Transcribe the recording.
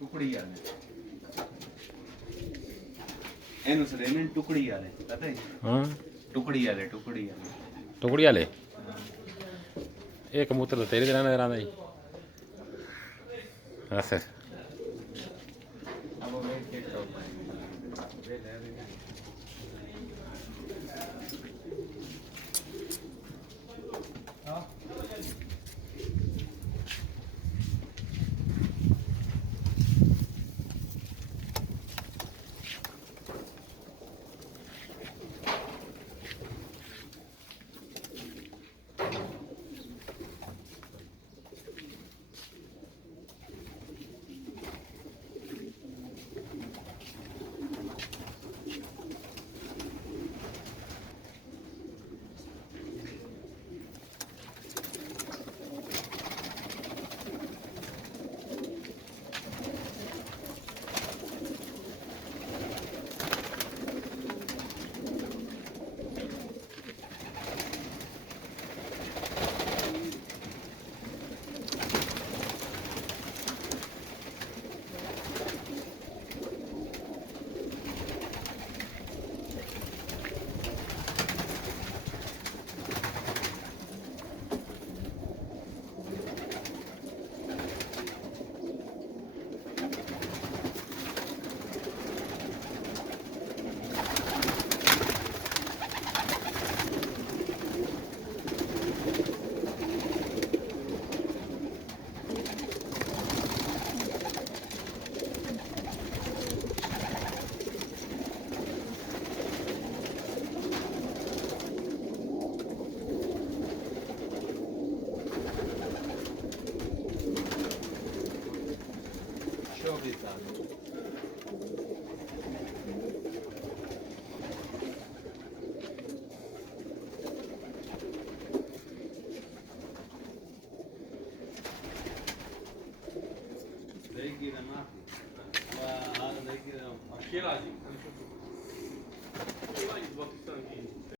ਟੁਕੜੀ ਵਾਲੇ ਇਹਨੂੰ ਸਦੇ ਨੇ ਟੁਕੜੀ ਵਾਲੇ ਪਤਾ ਹੈ ਹਾਂ ਟੁਕੜੀ ਵਾਲੇ ਟੁਕੜੀ ਵਾਲੇ ਇਹ ਕਬੂਤਰ ਤਾਂ ਤੇਰੇ ਤਰ੍ਹਾਂ ਨਜ਼ਰ ਆਉਂਦਾ ਜੀ ਅੱਛਾ अब वो वेट चेक करो वेट है हाँ Şirazi. Şirazi Pakistan'daki.